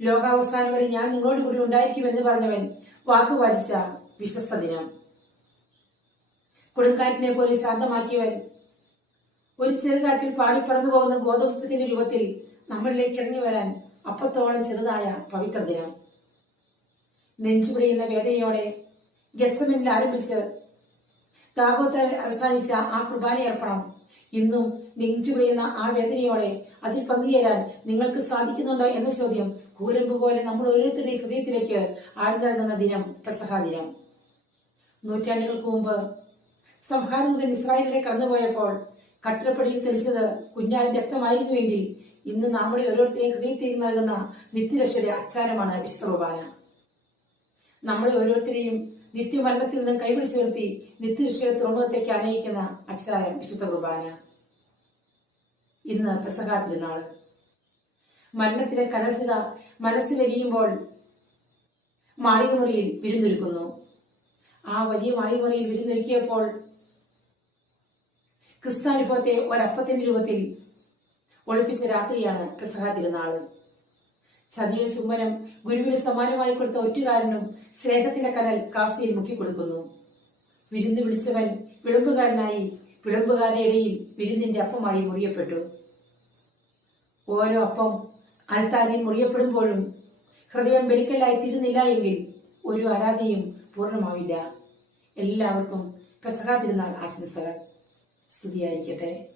ലോകാവസാനം വരെ ഞാൻ നിങ്ങളോട് കൂടി ഉണ്ടായിരിക്കുമെന്ന് പറഞ്ഞവൻ വാക്കുപാലിച്ച വിശ്വസ്ത ദിനം. കൊടുങ്കാറ്റിനെ പോലെ ശാന്തമാക്കിയവൻ ഒരു ചെറുകാറ്റിൽ പാടിപ്പറന്നു പോകുന്ന ഗോതമ്പത്തിന്റെ രൂപത്തിൽ നമ്മളിലേക്ക് ഇറങ്ങി വരാൻ അപ്പത്തോളം ചെറുതായ പവിത്ര ദിനം. നെഞ്ചുപിടിയുന്ന വേദനയോടെ ഗെത്സമനിൽ ആരംഭിച്ച് ഗാഗോത്ത അവസാനിച്ച ആ കുർബാനയർപ്പണം ഇന്നും നെഞ്ചുപിടിയുന്ന ആ വേദനയോടെ അതിൽ പങ്കുചേരാൻ നിങ്ങൾക്ക് സാധിക്കുന്നുണ്ടോ എന്ന ചോദ്യം കൂരമ്പ് പോലെ നമ്മൾ ഓരോരുത്തരുടെയും ഹൃദയത്തിലേക്ക് ആഴ്ന്നിറങ്ങുന്ന ദിനം പെസഹ ദിനം. നൂറ്റാണ്ടുകൾക്ക് മുമ്പ് സംഹാരദൂതൻ ഇസ്രായേലിലെ കടന്നുപോയപ്പോൾ കട്ടിലപ്പടിയിൽ തെളിച്ചത് കുഞ്ഞാടിന്റെ രക്തമായിരുന്നുവെങ്കിൽ ഇന്ന് നമ്മുടെ ഓരോരുത്തരെയും ഹൃദയത്തിൽ നൽകുന്ന നിത്യരക്ഷയുടെ അച്ചാരമാണ് വിശുദ്ധ കുർബാന. നമ്മളെ ഓരോരുത്തരെയും നിത്യമരണത്തിൽ നിന്നും കൈപിടിച്ചു നിർത്തി നിത്യരക്ഷയുടെ തുറമുഖത്തേക്ക് അനയിക്കുന്ന അച്ചാരം വിശുദ്ധ കുർബാന. ഇന്ന് പെസഹ തിരുനാള്. മരണത്തിലെ കനൽച്ചിത മനസ്സിലെരിയുമ്പോൾ മാളികമുറിയിൽ വിരുന്നൊരുക്കുന്നു. ആ വലിയ മാളികമുറിയിൽ വിരുന്നൊരുക്കിയപ്പോൾ ക്രിസ്താനുഭവത്തെ ഒരപ്പത്തിന്റെ രൂപത്തിൽ ഒളിപ്പിച്ച രാത്രിയാണ് പെസഹ തിരുനാള്. ചതിയിൽ ചുംബനം ഗുരുവിന് സമാനമായി കൊടുത്ത ഒറ്റുകാരനും സ്നേഹത്തിന്റെ കനൽ കാസിയിൽ മുക്കിക്കൊടുക്കുന്നു. വിരുന്ന് വിളിച്ചവൻ വിളമ്പുകാരനായി വിളമ്പുകാരുടെ ഇടയിൽ വിരുന്നിന്റെ അപ്പമായി മുറിയപ്പെട്ടു. ഓരോ അപ്പം അൾത്താരിൽ മുറിയപ്പെടുമ്പോഴും ഹൃദയം ബലിക്കലായി തീരുന്നില്ല എങ്കിൽ ഒരു ആരാധനയും പൂർണ്ണമാവില്ല. എല്ലാവർക്കും പെസഹ തിരുനാൾ ആശംസകൾ. സ്തുതിയായിരിക്കട്ടെ.